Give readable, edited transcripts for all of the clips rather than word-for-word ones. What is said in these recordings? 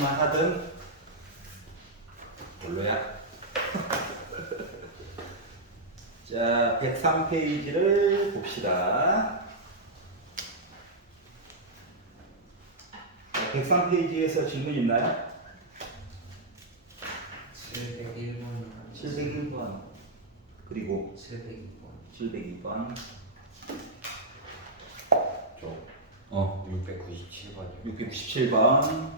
어떻게만 하든 별로야. 자, 103페이지를 봅시다. 103페이지에서 질문 있나요? 701번 701번 그리고 702번 702번 쪽 697번이요. 697번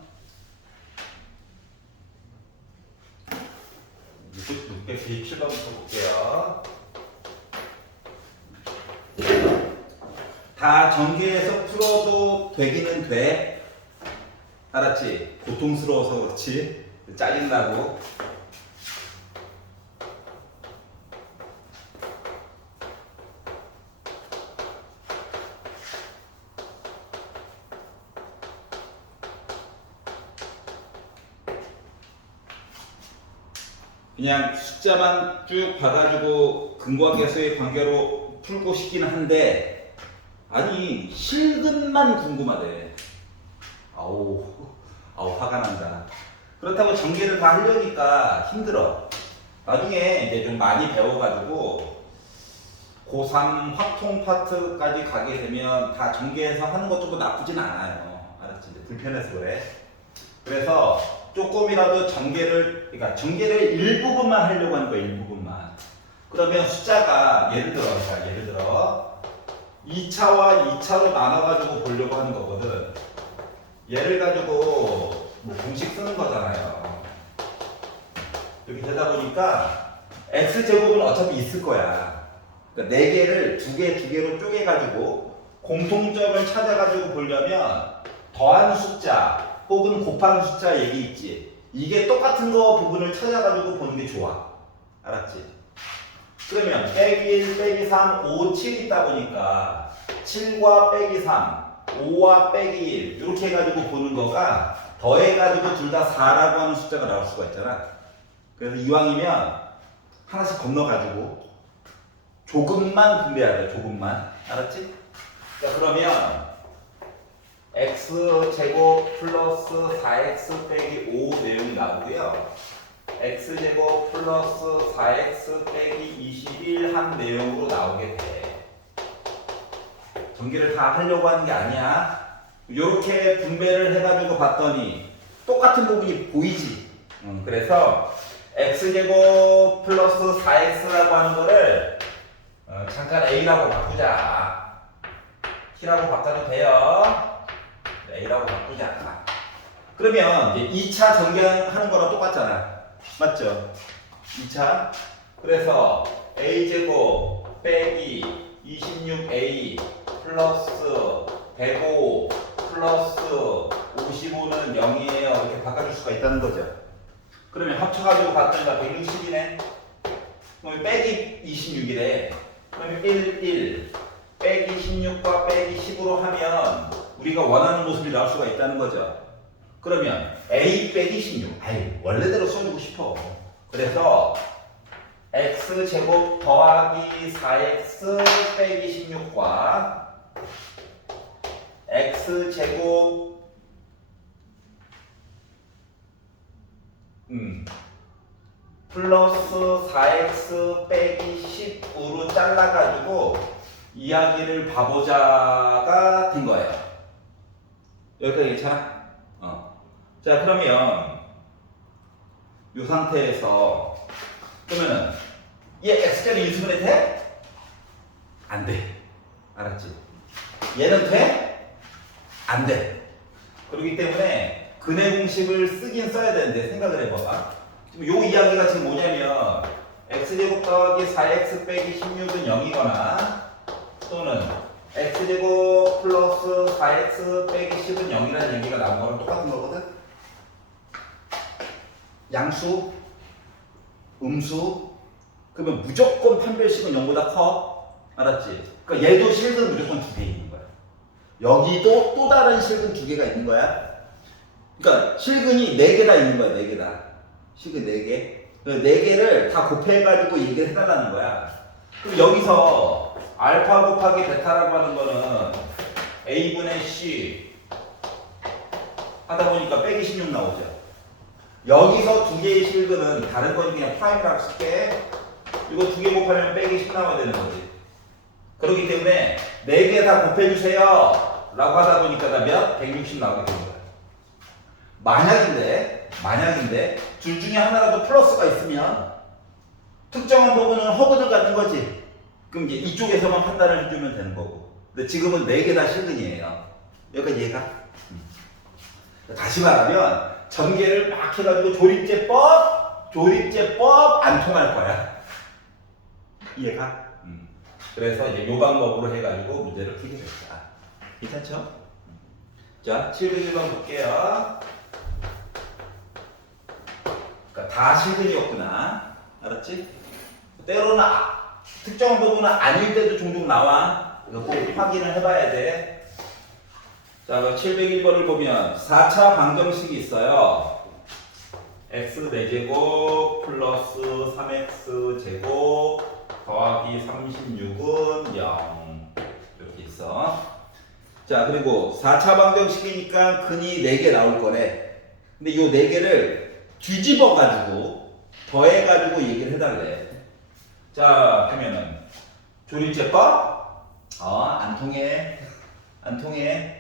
697번부터 볼게요. 다 전개해서 풀어도 되기는 돼. 알았지? 고통스러워서 그렇지. 짜증나고. 그냥 숫자만 쭉 봐가지고 근과계수의 관계로 풀고 싶긴 한데, 아니 실근만 궁금하대. 아우 화가 난다. 그렇다고 전개를 다 하려니까 힘들어. 나중에 이제 좀 많이 배워가지고 고3 확통 파트까지 가게 되면 다 전개해서 하는 것도 뭐 나쁘진 않아요. 알았지? 이제 불편해서 그래. 그래서 조금이라도 그러니까 전개를 일부분만 하려고 하는 거야, 일부분만. 그러면 숫자가 예를 들어 2차와 2차로 나눠가지고 보려고 하는 거거든. 얘를 가지고 뭐 공식 쓰는 거잖아요. 이렇게 되다 보니까 x제곱은 어차피 있을 거야. 그러니까 4개를 2개로 쪼개가지고 공통점을 찾아가지고 보려면 더한 숫자 혹은 곱하는 숫자 얘기 있지. 이게 똑같은 거 부분을 찾아가지고 보는 게 좋아. 알았지? 그러면 빼기 1, 빼기 3, 5, 7 있다 보니까 7과 빼기 3, 5와 빼기 1 이렇게 해가지고 보는 거가 더해가지고 둘 다 4라고 하는 숫자가 나올 수가 있잖아. 그래서 이왕이면 하나씩 건너가지고 조금만 분배해야 돼. 조금만. 알았지? 자, 그러면 x제곱 플러스 4x 빼기 5 내용이 나오고요. x제곱 플러스 4x 빼기 21 한 내용으로 나오게 돼. 전개를 다 하려고 하는 게 아니야. 이렇게 분배를 해가지고 봤더니 똑같은 부분이 보이지. 그래서 x제곱 플러스 4x라고 하는 거를 잠깐 a라고 바꾸자. t라고 바꿔도 돼요. a라고 바꾸자. 그러면 이제 2차 전개하는 거랑 똑같잖아. 맞죠? 2차. 그래서 a제곱 빼기 26a 플러스 105 플러스 55는 0이에요. 이렇게 바꿔줄 수가 있다는 거죠. 그러면 합쳐가지고 봤더니 160이네. 그럼 빼기 26이래. 그러면 1 빼기 16과 빼기 10으로 하면 우리가 원하는 모습이 나올 수가 있다는 거죠. 그러면 a 빼기 16. 아이, 원래대로 써주고 싶어. 그래서 x제곱 더하기 4x 빼기 16과 x제곱 플러스 4x 빼기 10으로 잘라가지고 이야기를 봐보자가 된 거예요. 여기까지 괜찮아? 자, 그러면 이 상태에서 그러면은 얘 x자리 인수분해 돼? 안 돼. 알았지? 얘는 돼? 안 돼. 그렇기 때문에 근해 공식을 쓰긴 써야 되는데 생각을 해봐봐. 지금 요 이야기가 지금 뭐냐면 x제곱 더하기 4x 빼기 16은 0이거나 또는 x제곱 플러스 4x 빼기 10은 0이라는 얘기가 나온 거랑 똑같은 거거든? 양수, 음수, 그러면 무조건 판별식은 0보다 커. 알았지? 그러니까 얘도 실근 무조건 2개 있는 거야. 여기도 또 다른 실근 2개가 있는 거야. 그러니까 실근이 4개다 있는 거야. 4개다. 실근 4개. 4개를 다 곱해가지고 얘기를 해달라는 거야. 그럼 여기서 알파 곱하기 베타라고 하는 거는 a분의 c 하다 보니까 빼기 16 나오죠. 여기서 두 개의 실근은 다른 거니 그냥 프라임이라고 쓸게. 이거 두 개 곱하면 빼기 10 나와야 되는 거지. 그렇기 때문에 네 개 다 곱해주세요 라고 하다 보니까 나 몇? 160 나오게 되는 거야. 만약인데 둘 중에 하나라도 플러스가 있으면 특정한 부분은 허근을 갖는 거지. 그럼 이제 이쪽에서만 판단을 해주면 되는 거고. 근데 지금은 네 개 다 실근이에요. 여기까지 이해가? 다시 말하면 전개를 막 해가지고 조립제법 안 통할 거야. 이해가? 그래서 이제 요 방법으로 해가지고 문제를 풀게 됐다. 괜찮죠? 자, 701번 볼게요. 그러니까 다 실근이었구나. 알았지? 때로는 특정한 부분은 아닐 때도 종종 나와. 이거 꼭 확인을 해봐야 돼. 자, 701번을 보면 4차 방정식이 있어요. x 4제곱 플러스 3x 제곱 더하기 36은 0 이렇게 있어. 자, 그리고 4차 방정식이니까 근이 4개 나올 거래. 근데 이 4개를 뒤집어 가지고 더해 가지고 얘기를 해달래. 자, 하면은 조립제법? 안 통해.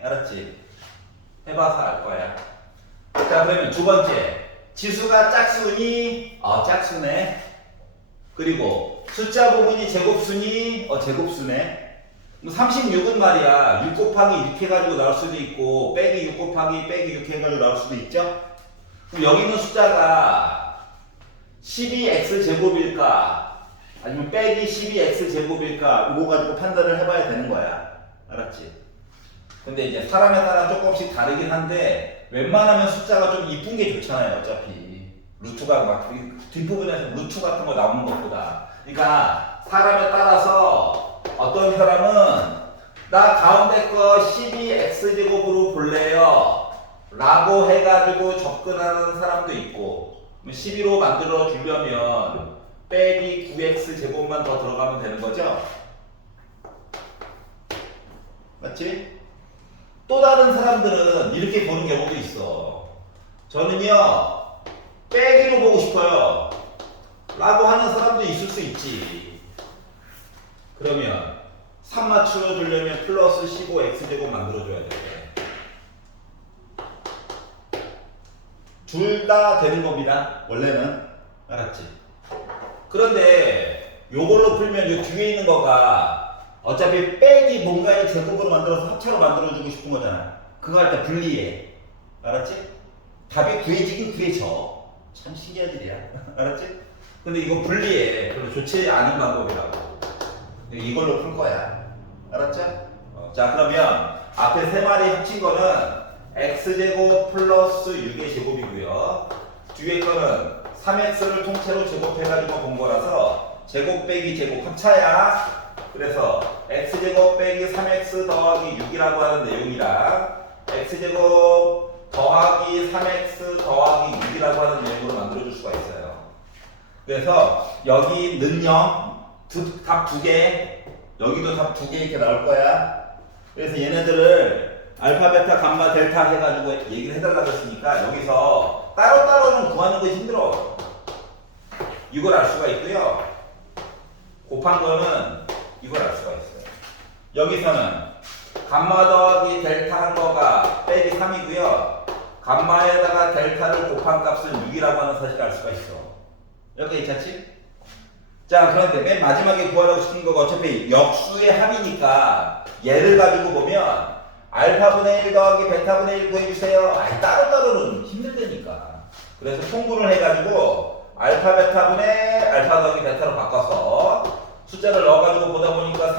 알았지? 해봐서 알 거야. 자, 그러면 두 번째. 지수가 짝수니? 짝수네. 그리고 숫자 부분이 제곱수니? 제곱수네. 36은 말이야. 6 곱하기 6 해가지고 나올 수도 있고, 빼기 6 곱하기 빼기 6 해가지고 나올 수도 있죠? 그럼 여기 있는 숫자가 12x 제곱일까? 아니면 빼기 12x 제곱일까? 이거 가지고 판단을 해봐야 되는 거야. 알았지? 근데 이제 사람에 따라 조금씩 다르긴 한데 웬만하면 숫자가 좀 이쁜 게 좋잖아요. 어차피 루트가 막 뒷부분에서 루트 같은 거 나오는 것보다. 그러니까 사람에 따라서 어떤 사람은 나 가운데 거 12x 제곱으로 볼래요 라고 해가지고 접근하는 사람도 있고 12로 만들어 주려면 빼기 9x 제곱만 더 들어가면 되는 거죠? 맞지? 또 다른 사람들은 이렇게 보는 경우도 있어. 저는요 빼기로 보고 싶어요 라고 하는 사람도 있을 수 있지. 그러면 3 맞춰 주려면 플러스 15x제곱 만들어 줘야 돼. 둘 다 되는 겁니다 원래는. 알았지? 그런데 요걸로 풀면 요 뒤에 있는 거가 어차피 빼기 뭔가의 제곱으로 만들어서 합차로 만들어주고 싶은 거잖아. 그거 할 때 분리해. 알았지? 답이 구해지긴 구해져. 참 신기한 일이야. 알았지? 근데 이거 분리해. 별로 좋지 않은 방법이라고. 이걸로 풀 거야. 알았죠? 자, 그러면 앞에 세 마리 합친 거는 x제곱 플러스 6의 제곱이고요. 뒤에 거는 3x를 통째로 제곱해가지고 본 거라서 제곱 빼기 제곱 합차야. 그래서 x제곱 빼기 3x 더하기 6이라고 하는 내용이랑 x제곱 더하기 3x 더하기 6이라고 하는 내용으로 만들어줄 수가 있어요. 그래서 여기 는0 답 2개, 여기도 답 2개 이렇게 나올 거야. 그래서 얘네들을 알파, 베타, 감마, 델타 해가지고 얘기를 해달라고 했으니까 여기서 따로따로는 구하는 것이 힘들어. 이걸 알 수가 있고요. 곱한 거는 이걸 알 수가 있어요. 여기서는 감마 더하기 델타 한 거가 빼기 3이고요. 감마에다가 델타를 곱한 값은 6이라고 하는 사실을 알 수가 있어. 여기 괜찮지? 자, 그런데 맨 마지막에 구하라고 시킨 거가 어차피 역수의 합이니까 얘를 가지고 보면 알파분의 1 더하기 베타분의 1 구해주세요. 따로따로는 힘들다니까. 그래서 통분을 해가지고 알파 베타분의 알파 더하기 베타로 바꿔서 숫자를 넣어가지고 보다 보니까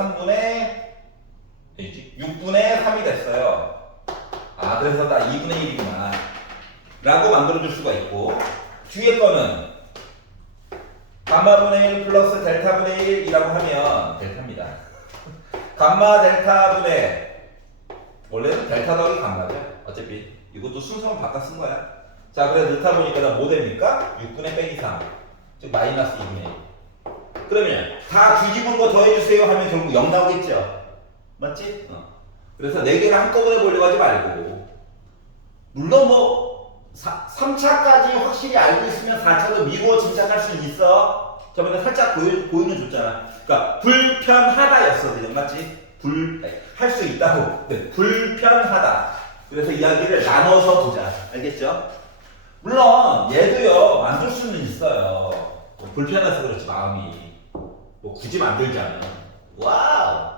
6분의 3이 됐어요. 그래서 다 2분의 1이구나 라고 만들어줄 수가 있고, 뒤에 거는 감마분의 1 플러스 델타분의 1이라고 하면 델타입니다. 감마 델타분의, 원래는 델타 더하기 감마죠. 어차피 이것도 순서만 바꿔 쓴 거야. 자, 그래서 넣다 보니까 나 뭐 됩니까? 6분의 빼기 3, 즉 마이너스 2분의 1. 그러면 다 뒤집은 거 더해주세요 하면 결국 0 나오겠죠? 맞지? 그래서 4개를 한꺼번에 보려고 하지 말고 물론 뭐 3차까지 확실히 알고 있으면 4차도 미루어 짐작할 수는 있어. 저번에 살짝 보여는 줬잖아. 그러니까 불편하다였어, 그냥 맞지? 할 수 있다고. 네, 불편하다. 그래서 이야기를 나눠서 보자. 알겠죠? 물론 얘도요 만들 수는 있어요. 뭐 불편해서 그렇지 마음이. 뭐 굳이 만들자면. 와우.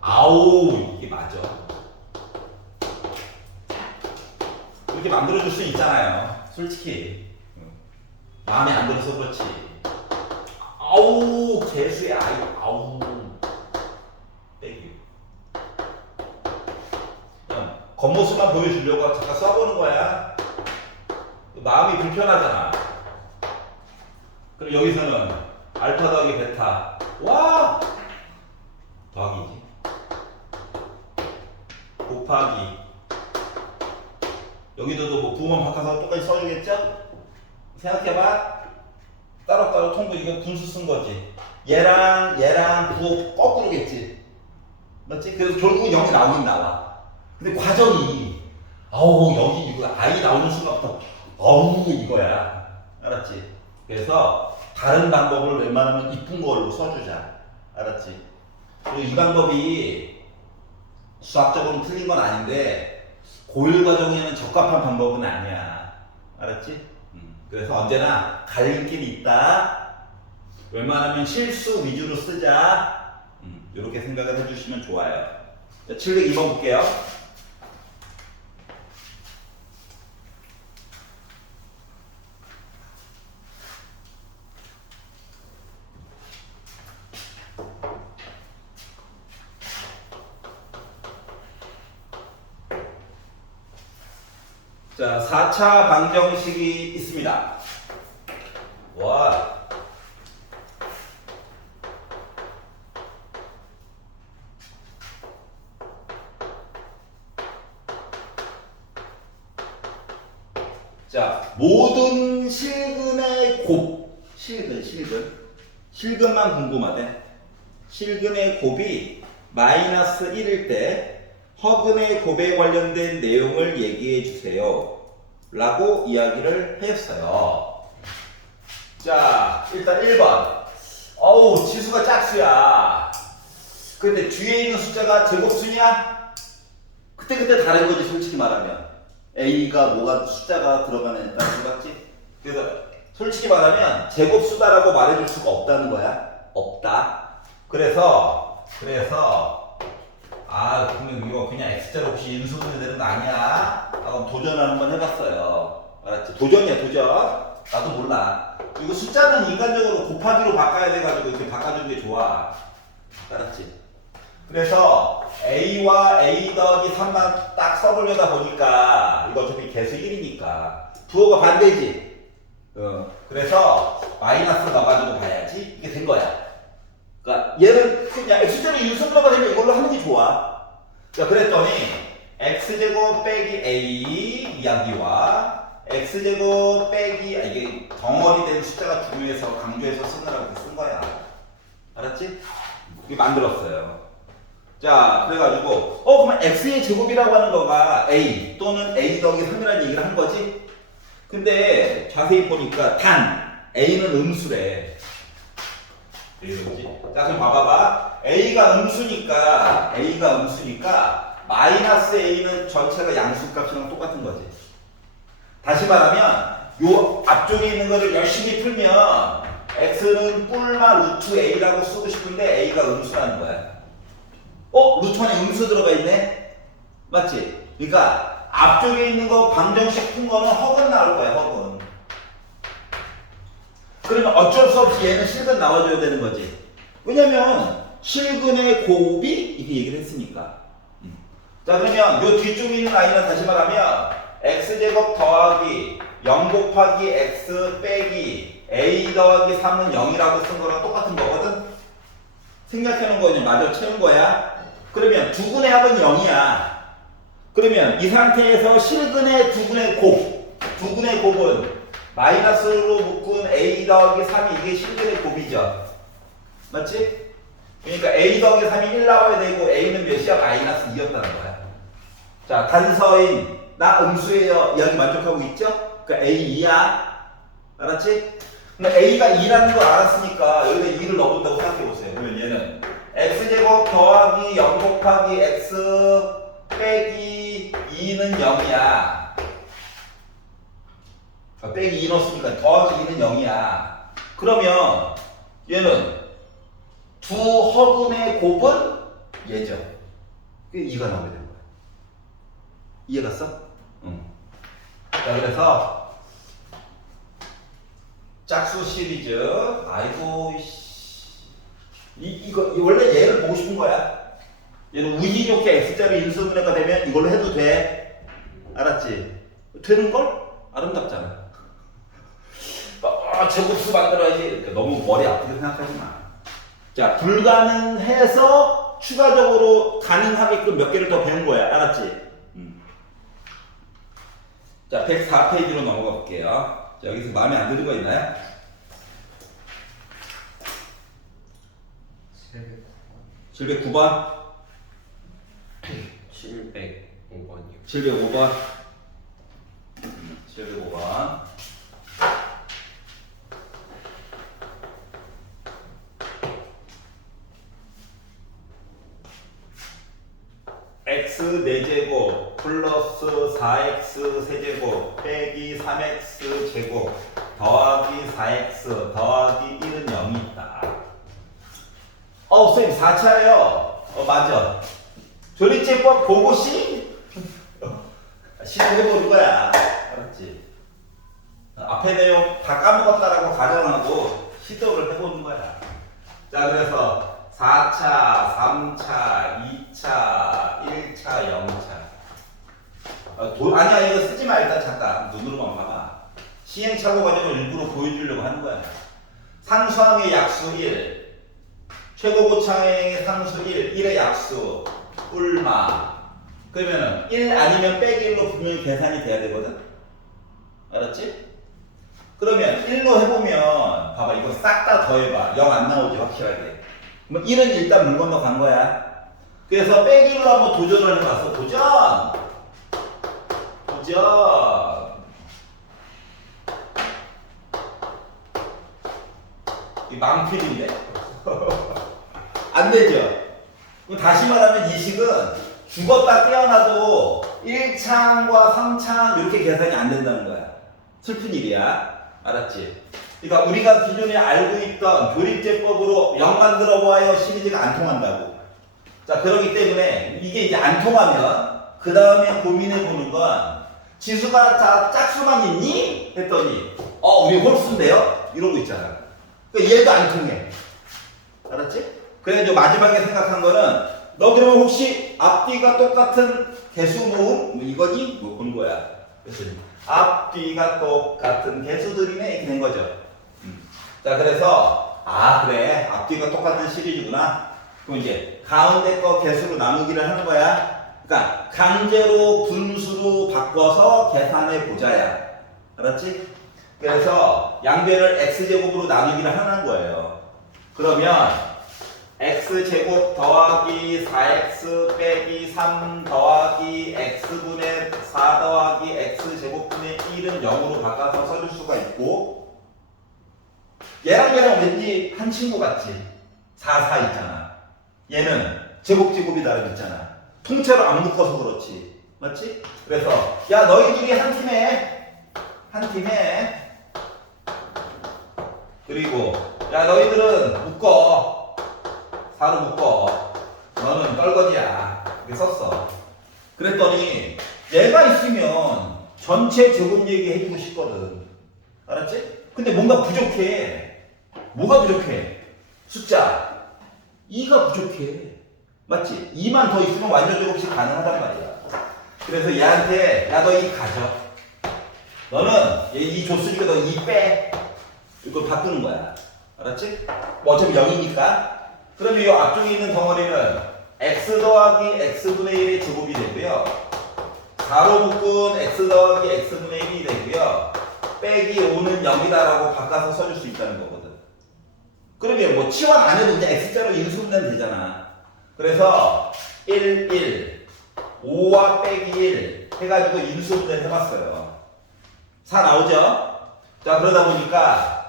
아우 이게 맞아. 이렇게 만들어줄 수 있잖아요. 솔직히 마음에 안 들어서 그렇지. 아우 재수의 아이. 아우 빼기. 그냥 겉모습만 보여주려고 잠깐 써보는 거야. 마음이 불편하잖아. 그럼 여기서는 알파 더하기 베타. 와 더하기지. 곱하기. 여기도 뭐 부호만 바꿔서 똑같이 써주겠죠? 생각해봐. 따로따로 통분 이거 분수 쓴 거지. 얘랑 부호 거꾸로겠지. 맞지? 그래서 결국은 0이 나오긴 나와. 근데 과정이 아우 여기 이거 I 나오는 순간부터 어우 이거야. 알았지? 그래서 다른 방법을 웬만하면 이쁜 걸로 써주자. 알았지? 그리고 이 방법이 수학적으로 틀린 건 아닌데 고1 과정에는 적합한 방법은 아니야. 알았지? 그래서 언제나 갈림길이 있다. 웬만하면 실수 위주로 쓰자. 이렇게 생각을 해주시면 좋아요. 자, 702번 볼게요. 자, 4차 방정식이 있습니다. 와. 자, 모든 실근의 실근만 궁금하대. 실근의 곱이 마이너스 1일 때 허근의 곱에 관련된 내용을 얘기해 주세요. 라고 이야기를 했어요. 자, 일단 1번. 어우, 지수가 짝수야. 근데 뒤에 있는 숫자가 제곱수냐? 그때 다른 거지, 솔직히 말하면. A가 뭐가 숫자가 들어가느냐에 따라서 맞지? 그래서 솔직히 말하면 제곱수다라고 말해줄 수가 없다는 거야. 없다. 그래서 그러면 이거 그냥 X자로 혹시 인수분해 되는 거 아니야? 하고 도전을 한번 해봤어요. 알았지? 도전이야, 도전. 나도 몰라. 이거 숫자는 인간적으로 곱하기로 바꿔야 돼가지고 이렇게 바꿔주는 게 좋아. 알았지? 그래서 A와 A 더하기 3만 딱 써보려다 보니까 이거 어차피 개수 1이니까 부호가 반대지. 그래서 마이너스 넣어가지고 봐야지 이게 된 거야. 그러니까 얘는 그냥 X제로 인수분해가 되면 이걸로 하는 게 좋아. 자, 그랬더니 X제곱 빼기 A 이야기와 X제곱 빼기 이게 덩어리 된 숫자가 중요해서 강조해서 쓰느라고 쓴 거야. 알았지? 이게 만들었어요. 자, 그래가지고 그러면 X의 제곱이라고 하는 거가 A 또는 A 더하기 3이라는 얘기를 한 거지? 근데 자세히 보니까 단 A는 음수래. 자, 그럼 봐봐봐. A가 음수니까 마이너스 A는 전체가 양수값이랑 똑같은 거지. 다시 말하면 요 앞쪽에 있는 거를 열심히 풀면 X는 뿔마 루트 A라고 쓰고 싶은데 A가 음수라는 거야. 루트 안에 음수 들어가 있네? 맞지? 그러니까 앞쪽에 있는 거 방정식 푼 거는 허근 나올 거야, 허근. 그러면 어쩔 수 없이 얘는 실근 나와줘야 되는 거지. 왜냐면 실근의 곱이 이렇게 얘기를 했으니까. 자, 그러면 요 뒤쪽에 있는 라인은 다시 말하면 x제곱 더하기 0 곱하기 x 빼기 a 더하기 3은 0이라고 쓴 거랑 똑같은 거거든? 생각해놓은 거 이제 마저 채운 거야. 그러면 두근의 합은 0이야. 그러면 이 상태에서 실근의 두근의 곱은 마이너스로 묶은 a 더하기 3이 이게 실근의 곱이죠. 맞지? 그러니까 a 더하기 3이 1 나와야 되고 a는 몇이야? 마이너스 2였다는 거야. 자, 단서인 나 음수예요. 이야기 만족하고 있죠? 그 A 2야. 알았지? 근데 A가 2라는 걸 알았으니까 여기다 2를 넣어본다고 생각해보세요. 그러면 얘는 X제곱 더하기 0 곱하기 X 빼기 2는 0이야. 빼기 2 넣었으니까 더하기 2는 0이야. 그러면 얘는 두 허근의 곱은 얘죠. 그게 2가 나오게 되는 거야. 이해갔어? 응. 자, 그래서 짝수 시리즈. 아이고, 이거 원래 얘를 보고 싶은 거야. 얘는 운이 좋게 X자리 인수분해가 되면 이걸로 해도 돼. 알았지? 되는 걸? 아름답잖아. 제곱수 만들어야지. 그러니까 너무 머리 아프게 생각하지 마. 자, 불가능해서 추가적으로 가능하게끔 몇 개를 더 배운 거야. 알았지? 자, 104페이지로 넘어가 볼게요. 자, 여기서 마음에 안 드는 거 있나요? 709번? 705번이요. 705번? 705번. x 4제곱 플러스 4x 세제곱 빼기 3x 제곱 더하기 4x 더하기 1은 0이 있다. 선생님 4차예요. 맞아. 조리제법 보고 시도해보는 거야. 알았지? 앞에 내용 다 까먹었다라고 가정하고 시도를 해보는 거야. 자, 그래서 4차, 3차, 2차, 1차, 0차. 아니야, 이거 쓰지 마. 일단 잠깐 눈으로만 봐봐. 시행착오 과정을 일부러 보여주려고 하는 거야. 상수항의 약수 1, 최고고차항의 상수 1, 1의 약수, 꿀마. 그러면은 1 아니면 빼기 1로 분명히 계산이 돼야 되거든. 알았지? 그러면 1로 해보면 봐봐, 이거 싹 다 더해봐. 0 안 나오지, 확실하게. 그럼 1은 일단 물 건너 간 거야. 그래서 빼기로 한번 도전을 해봤어. 도전! 이 망필인데? 안 되죠? 그럼 다시 말하면 이 식은 죽었다 깨어나도 1차항과 3차항 이렇게 계산이 안 된다는 거야. 슬픈 일이야. 알았지? 그러니까 우리가 기존에 알고 있던 조립제법으로 0 만들어 보아요 시리즈가 안 통한다고. 자, 그렇기 때문에 이게 이제 안 통하면 그 다음에 고민해 보는 건 지수가 짝수만 있니? 했더니 우리 홀수인데요? 이러고 있잖아. 그러니까 얘도 안 통해. 알았지? 그래서 마지막에 생각한 거는 너 그러면 혹시 앞뒤가 똑같은 개수 모음? 뭐 이거니? 뭐 본 거야. 그래서 앞뒤가 똑같은 개수들이네 이렇게 된 거죠. 자, 그래서 그래, 앞뒤가 똑같은 시리즈구나. 그럼 이제 가운데 거 개수로 나누기를 하는 거야. 그러니까 강제로 분수로 바꿔서 계산해 보자야. 알았지? 그래서 양변을 x제곱으로 나누기를 하는 거예요. 그러면 x제곱 더하기 4x 빼기 3 더하기 x분의 4 더하기 x제곱분의 1은 0으로 바꿔서 써줄 수가 있고, 얘랑 얘랑 왠지 한 친구 같지? 4, 4 있잖아. 얘는 제곱이 다르겠잖아. 통째로 안 묶어서 그렇지. 맞지? 그래서 야, 너희들이 한 팀에 그리고 야, 너희들은 묶어. 4로 묶어. 너는 떨거지야. 이렇게 썼어. 그랬더니 얘가 있으면 전체 제곱 얘기 해주고 싶거든. 알았지? 근데 뭔가 부족해. 뭐가 부족해? 숫자 2가 부족해. 맞지? 2만 더 있으면 완전 제곱식 가능하단 말이야. 그래서 얘한테 야, 너 2 가져. 너는 얘 2 줬으니까 너 2 빼. 이걸 바꾸는 거야. 알았지? 뭐 어차피 0이니까. 그러면 이 앞쪽에 있는 덩어리는 x 더하기 x분의 1의 제곱이 되고요. 4로 묶은 x 더하기 x분의 1이 되고요. 빼기 5는 0이다라고 바꿔서 써줄 수 있다는 거거든. 그러면 뭐 치환 안 해도 그냥 x자로 인수분해는 되잖아. 그래서 1, 1, 5와 빼기 1 해가지고 인수분해를 해봤어요. 4 나오죠? 자, 그러다 보니까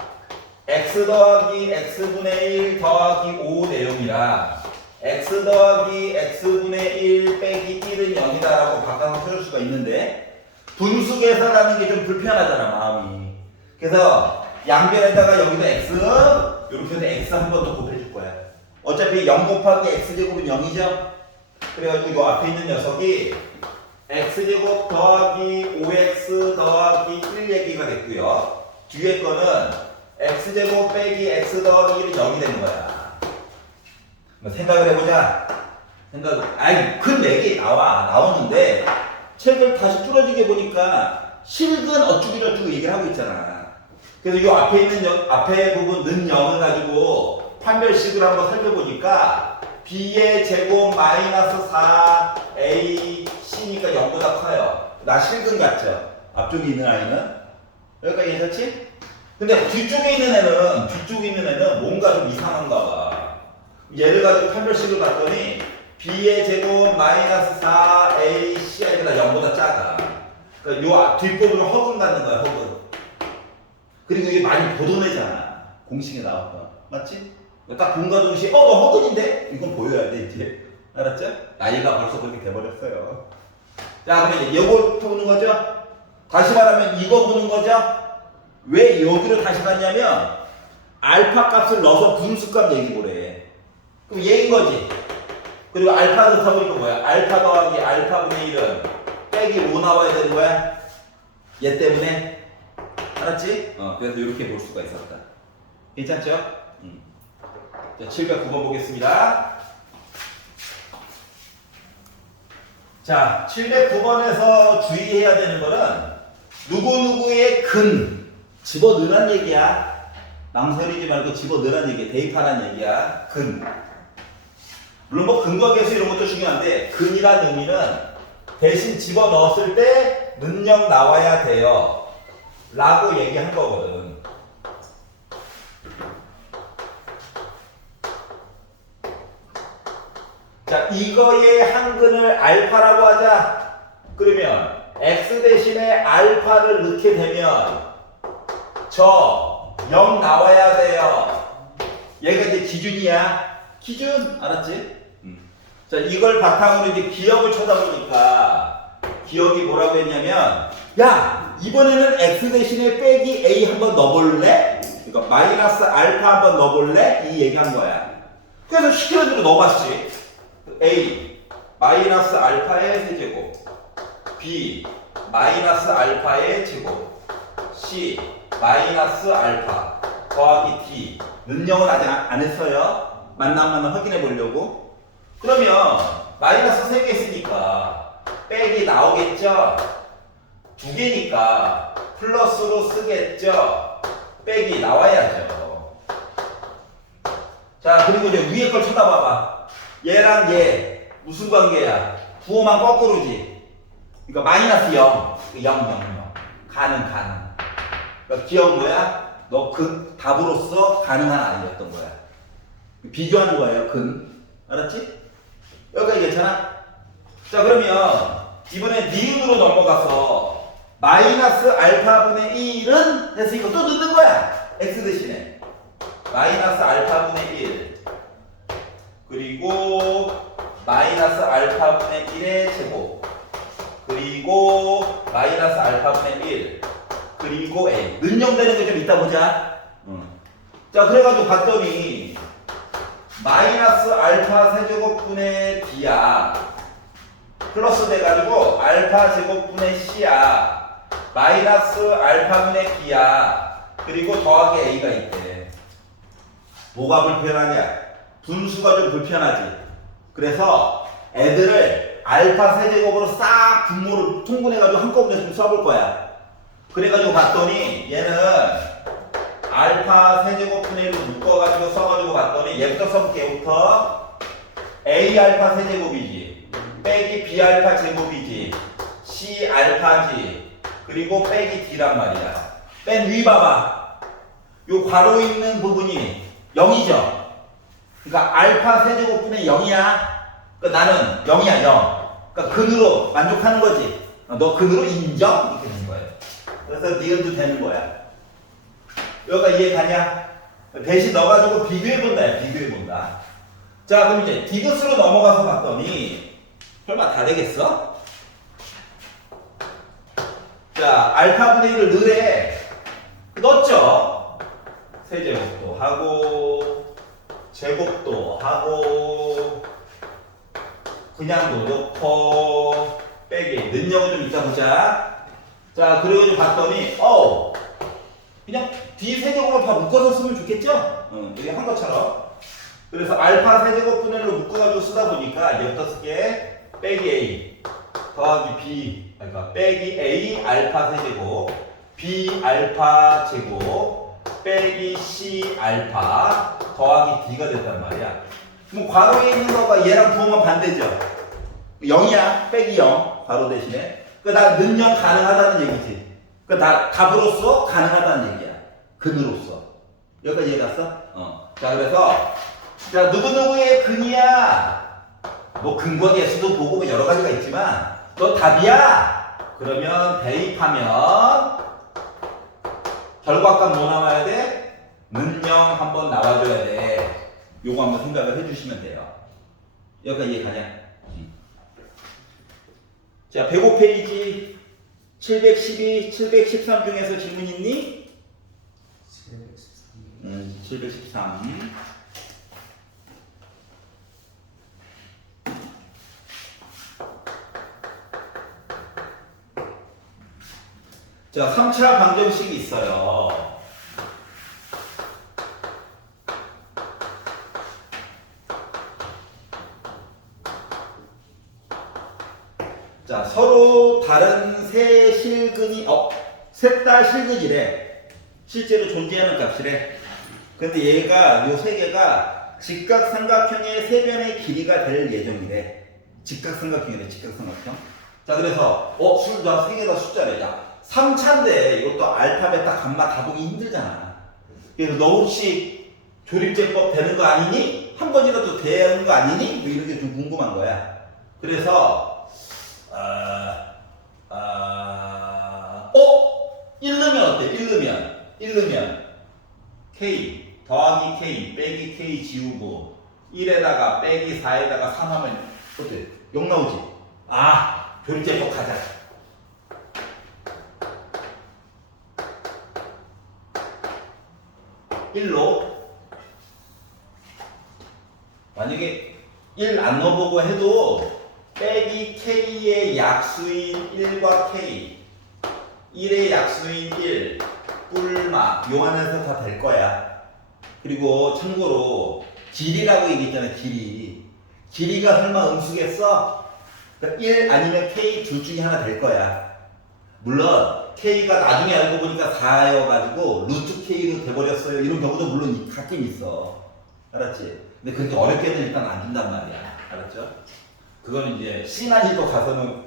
x 더하기 x분의 1 더하기 5 내용이라 x 더하기 x분의 1 빼기 1은 0이다라고 바꿔서 써줄 수가 있는데 분수 계산하는 게 좀 불편하잖아, 마음이. 그래서 양변에다가 여기다 x 이렇게 해서 x 한 번 더 곱해줄 거야. 어차피 0 곱하기 x제곱은 0이죠? 그래가지고 이거 앞에 있는 녀석이 x제곱 더하기 5x 더하기 1 얘기가 됐고요. 뒤에 거는 x제곱 빼기 x 더하기 1은 0이 된 거야. 생각을 해보자. 아니, 큰 4개 나오는데 책을 다시 뚫어지게 보니까 실근 어쩌고저쩌고 얘기를 하고 있잖아. 그래서 이 앞에 있는 앞에 부분 는 0을 가지고 판별식을 한번 살펴보니까 b의 제곱 마이너스 4a c니까 0보다 커요. 나 실근 같죠? 앞쪽에 있는 아이는? 여기까지 괜찮지? 근데 뒤쪽에 있는 애는 뭔가 좀 이상한가 봐. 얘를 가지고 판별식을 봤더니 b의 제곱 마이너스 4ac 아니라 0보다 작아. 그러니까 요 뒷부분은 허근 갖는 거야, 허근. 그리고 이게 많이 보던 애잖아. 공식에 나왔던. 맞지? 딱 본과 동시에 너 허근인데? 이건 보여야 돼 이제. 알았죠? 나이가 벌써 그렇게 돼버렸어요. 자, 그럼 이제 이거 보는 거죠? 다시 말하면 이거 보는 거죠? 왜 여기로 다시 갔냐면 알파 값을 넣어서 분수값 얘기 보래. 그럼 얘인 거지. 그리고 알파 넣다 보니까 뭐야? 알파 더하기 알파분의 1은 빼기 5 나와야 되는 거야. 얘 때문에. 알았지? 그래서 이렇게 볼 수가 있었다. 괜찮죠? 자, 709번 보겠습니다. 자, 709번에서 주의해야 되는 거는 누구누구의 근 집어넣으란 얘기야. 망설이지 말고 집어넣으란 얘기야. 대입하란 얘기야. 근. 물론 뭐 근과 계수 이런 것도 중요한데 근이란 의미는 대신 집어넣었을 때 능력 나와야 돼요 라고 얘기한 거거든. 자, 이거의 한근을 알파라고 하자. 그러면 x 대신에 알파를 넣게 되면 저 0 나와야 돼요. 얘가 이제 기준이야. 기준 알았지? 자, 이걸 바탕으로 이제 기억을 쳐다보니까 기억이 뭐라고 했냐면 야, 이번에는 x 대신에 빼기 a 한번 넣어볼래? 그러니까 마이너스 알파 한번 넣어볼래? 이 얘기한 거야. 그래서 시키는 대로 넣어봤지. a 마이너스 알파의 세제곱, b 마이너스 알파의 제곱, c 마이너스 알파 더하기 d. 능력은 아직 안 했어요. 만남 확인해 보려고. 그러면 마이너스 3개 있으니까 빼기 나오겠죠? 2개니까 플러스로 쓰겠죠? 빼기 나와야죠. 자, 그리고 이제 위에 걸 쳐다봐봐. 얘랑 얘 무슨 관계야? 부호만 거꾸로지. 그러니까 마이너스 0. 0. 가능. 그러니까 기억 뭐야? 너 그 답으로서 가능한 아이였던 거야. 비교하는 거예요, 근. 알았지? 여기까지 괜찮아? 자, 그러면 이번에 니은으로 넘어가서 마이너스 알파분의 1은 해서 이거 또 넣는 거야. x 대신에 마이너스 알파분의 1 그리고 마이너스 알파분의 1의 제곱 그리고 마이너스 알파분의 1 그리고 a. 능력되는 거 좀 이따 보자. 자, 그래가지고 봤더니 마이너스 알파 세제곱분의 d야. 플러스 돼가지고 알파 제곱분의 c야. 마이너스 알파분의 b야. 그리고 더하기 a가 있대. 뭐가 불편하냐? 분수가 좀 불편하지. 그래서 애들을 알파 세제곱으로 싹 분모를 통분해가지고 한꺼번에 좀 써볼 거야. 그래가지고 봤더니 얘는 알파 세제곱분의 1로 묶어가지고 써가지고 봤더니 얘부터 써볼게. 얘부터 a 알파 세제곱이지 빼기 b 알파 제곱이지 c 알파지 그리고 빼기 d란 말이야. 맨 위 봐봐. 요 괄호 있는 부분이 0이죠. 그러니까 알파 세제곱분의 0이야. 그러니까 나는 0이야 0. 그러니까 그러니까 근으로 만족하는 거지. 너 근으로 인정? 이렇게 되는 거예요. 그래서 니은도 되는 거야. 여기가 이해 가냐? 대신 넣어가지고 비교해본다. 비교해본다. 자, 그럼 이제 디귿으로 넘어가서 봤더니 설마 다 되겠어? 자, 알파분의 1을 넣으래. 넣었죠? 세제곱도 하고 제곱도 하고 그냥도 넣고 빼기 능력을 좀 이따 보자. 자, 그리고 이제 봤더니 그냥 뒤 세제곱을 다 묶어서 쓰면 좋겠죠? 여기 한 것처럼. 그래서 알파 세제곱분의 1로 묶어가지고 쓰다 보니까 6개 빼기 A 더하기 B, 그러니까 빼기 A 알파 세제곱 B 알파 제곱 빼기 C 알파 더하기 D가 됐단 말이야. 그럼 괄호에 있는 거가 얘랑 부호만 반대죠. 0이야. 빼기 0 괄호 대신에. 나 능력 가능하다는 얘기지. 나 답으로서 가능하다는 얘기야. 근으로서. 여기까지 이해 갔어? 자, 그래서 자, 누구누구의 근이야. 뭐 근거의 수도 보고 뭐 여러 가지가 있지만 너 답이야. 그러면 대입하면 결과값 뭐 나와야 돼? 는영 한번 나와줘야 돼. 요거 한번 생각을 해주시면 돼요. 여기까지 이해 가냐? 자, 105페이지 712, 713 중에서 질문 있니? 713. 713. 자, 3차 방정식이 있어요. 자, 서로 다른 세 실근이 셋 다 실근이래. 실제로 존재하는 값이래. 근데 얘가 요 세 개가 직각삼각형의 세 변의 길이가 될 예정이래. 직각삼각형이래. 직각삼각형. 자, 그래서 숫자 세 개 다 숫자래. 야, 3차인데 이것도 알파, 베타, 감마 다 보기 힘들잖아. 그래서 너 혹시 조립제법 되는 거 아니니? 한 번이라도 되는 거 아니니? 뭐 이런 게 좀 궁금한 거야. 그래서 1 넣으면 어때? 1 넣으면 K 더하기 K 빼기 K 지우고 1에다가 빼기 4에다가 3 하면 어때? 0 나오지? 조립제법 가자. 1로 만약에 1 안 넣어보고 해도 빼기 K의 약수인 1과 K 1의 약수인 1 뿔마 요 안에서 다 될 거야. 그리고 참고로 길이라고 얘기했잖아. 길이가 설마 음수겠어? 그러니까 1 아니면 K 둘 중에 하나 될 거야. 물론 K가 나중에 알고 보니까 4여가지고 루트 K로 돼버렸어요. 이런 경우도 물론 가끔 있어. 알았지? 근데 그렇게 어렵게는 일단 안 준단 말이야. 알았죠? 그거는 이제 C난이도 가서는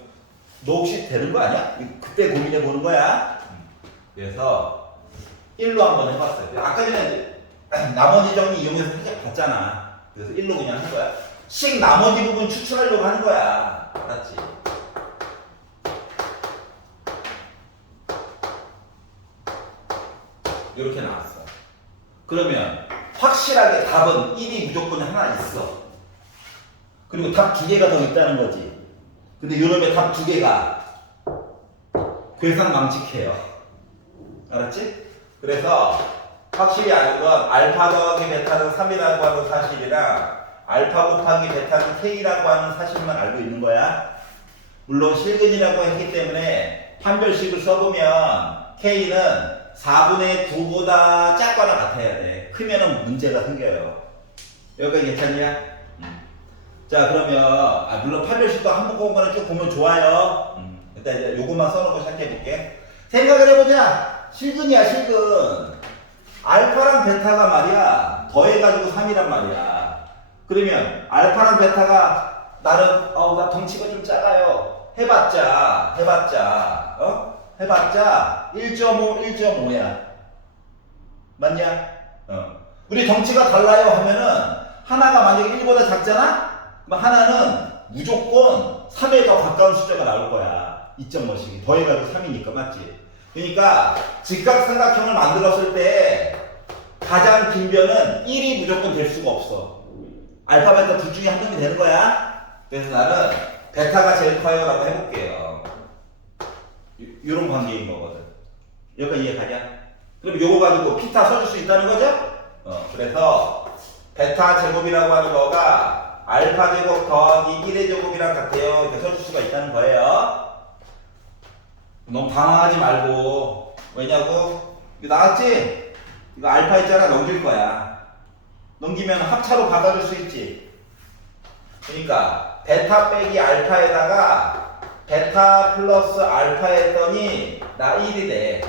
너 혹시 되는 거 아니야? 그때 고민해 보는 거야. 그래서 1로 한번 해봤어요. 아까 전에 나머지 정리 이용해서 살짝 봤잖아. 그래서 1로 그냥 한 거야. 식 나머지 부분 추출하려고 하는 거야. 알았지? 이렇게 나왔어. 그러면 확실하게 답은 1이 무조건 하나 있어. 그리고 답 2개가 더 있다는 거지. 근데 요놈의 답 2개가 괴상망측해요. 알았지? 그래서 확실히 아는 건 알파 더하기 베타는 3이라고 하는 사실이랑 알파 곱하기 베타는 K라고 하는 사실만 알고 있는 거야. 물론 실근이라고 했기 때문에 판별식을 써보면 K는 4분의 9보다 작거나 같아야 돼. 크면은 문제가 생겨요. 여기까지 괜찮냐? 자, 그러면 물론 판별식도 한국어권을 쭉 보면 좋아요. 일단 이제 요것만 써놓고 시작해볼게. 생각을 해보자. 실근이야, 실근. 알파랑 베타가 말이야 더해가지고 3이란 말이야. 그러면 알파랑 베타가 나는 나 덩치가 좀 작아요. 해봤자 1.5, 1.5야. 맞냐? 우리 덩치가 달라요 하면은 하나가 만약에 1보다 작잖아? 그럼 하나는 무조건 3에 더 가까운 숫자가 나올 거야. 2.5씩이 더해가지고 3이니까 맞지? 그러니까 직각삼각형을 만들었을 때 가장 긴 변은 1이 무조건 될 수가 없어. 알파, 베타 둘 중에 한 놈이 되는 거야. 그래서 나는 베타가 제일 커요 라고 해볼게요. 요런 관계인 거거든. 여기까지 이해가냐? 그럼 요거 가지고 피타 써줄 수 있다는 거죠? 그래서 베타 제곱이라고 하는 거가 알파 제곱 더하기 1의 제곱이랑 같아요. 이렇게 써줄 수가 있다는 거예요. 너무 당황하지 말고. 왜냐고? 이거 나왔지? 이거 알파 있잖아. 넘길 거야. 넘기면 합차로 바꿔줄 수 있지. 그러니까 베타 빼기 알파에다가 베타 플러스 알파 했더니 나 1이래.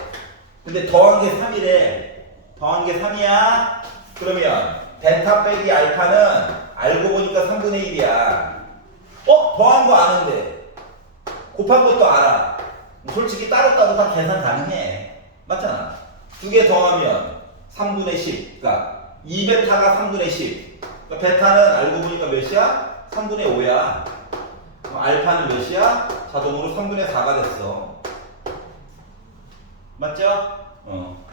근데 더한 게 3이래. 더한 게 3이야. 그러면 베타 빼기 알파는 알고 보니까 3분의 1이야. 더한 거 아는데 곱한 것도 알아. 솔직히 따로따로 다 계산 가능해. 맞잖아. 두 개 더하면 3분의 10. 그러니까 2베타가 3분의 10. 그러니까 베타는 알고 보니까 몇이야? 3분의 5야. 그럼 알파는 몇이야? 자동으로 3분의 4가 됐어. 맞죠?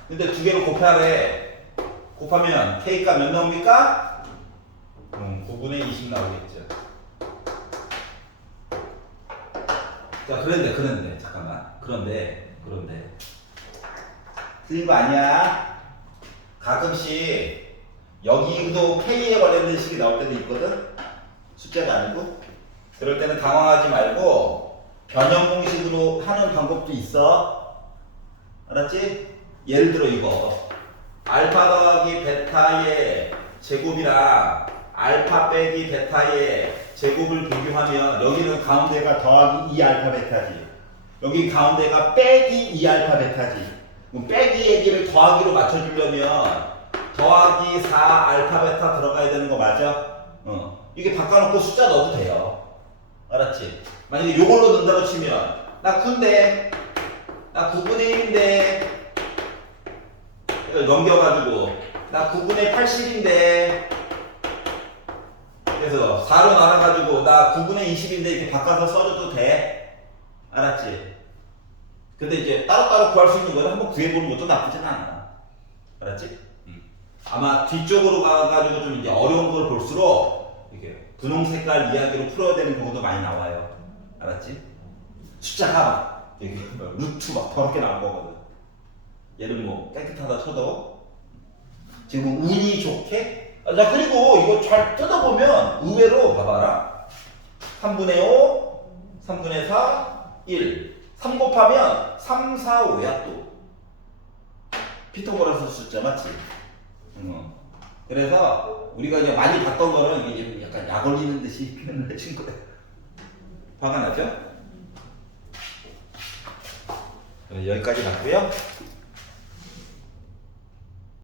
근데 두 개를 곱하래. 곱하면 K가 몇 나옵니까? 9분의 20 나오겠죠. 자, 그런데, 잠깐만. 그런데. 틀린 거 아니야. 가끔씩 여기도 K에 관련된 식이 나올 때도 있거든? 숫자가 아니고. 그럴 때는 당황하지 말고 변형 공식으로 하는 방법도 있어. 알았지? 예를 들어 이거. 알파 더하기 베타의 제곱이랑 알파 빼기 베타의 제곱을 비교하면 여기는 가운데가 더하기 2알파 베타지. 여기 가운데가 빼기 2알파 베타지. 그럼 빼기 얘기를 더하기로 맞춰주려면 더하기 4알파 베타 들어가야 되는 거 맞아? 이게 바꿔놓고 숫자 넣어도 돼요. 알았지? 만약에 요걸로 넣는다고 치면 나 9인데 나 9분의 1인데 넘겨가지고 나 9분의 80인데 그래서 4로 나눠가지고 나 9분의 20인데 이렇게 바꿔서 써줘도 돼. 알았지? 근데 이제 따로따로 구할 수 있는 거는 한번 구해보는 것도 나쁘진 않아. 알았지? 아마 뒤쪽으로 가가지고 좀 이제 어려운 걸 볼수록 이게 분홍 색깔 이야기로 풀어야 되는 경우도 많이 나와요. 알았지? 숫자가 막 이게 루트 막 더럽게 나올 거거든. 얘는 뭐 깨끗하다 쳐도 지금 운이 좋게. 자, 그리고 이거 잘 뜯어보면 의외로 봐봐라. 3분의 5, 3분의 4, 1. 3 곱하면 3, 4, 5야 또. 피타고라스 숫자 맞지? 그래서 우리가 이제 많이 봤던 거는 이게 약간 약 올리는 듯이 표현을 해준 거야. 화가 나죠? 여기까지 갔고요.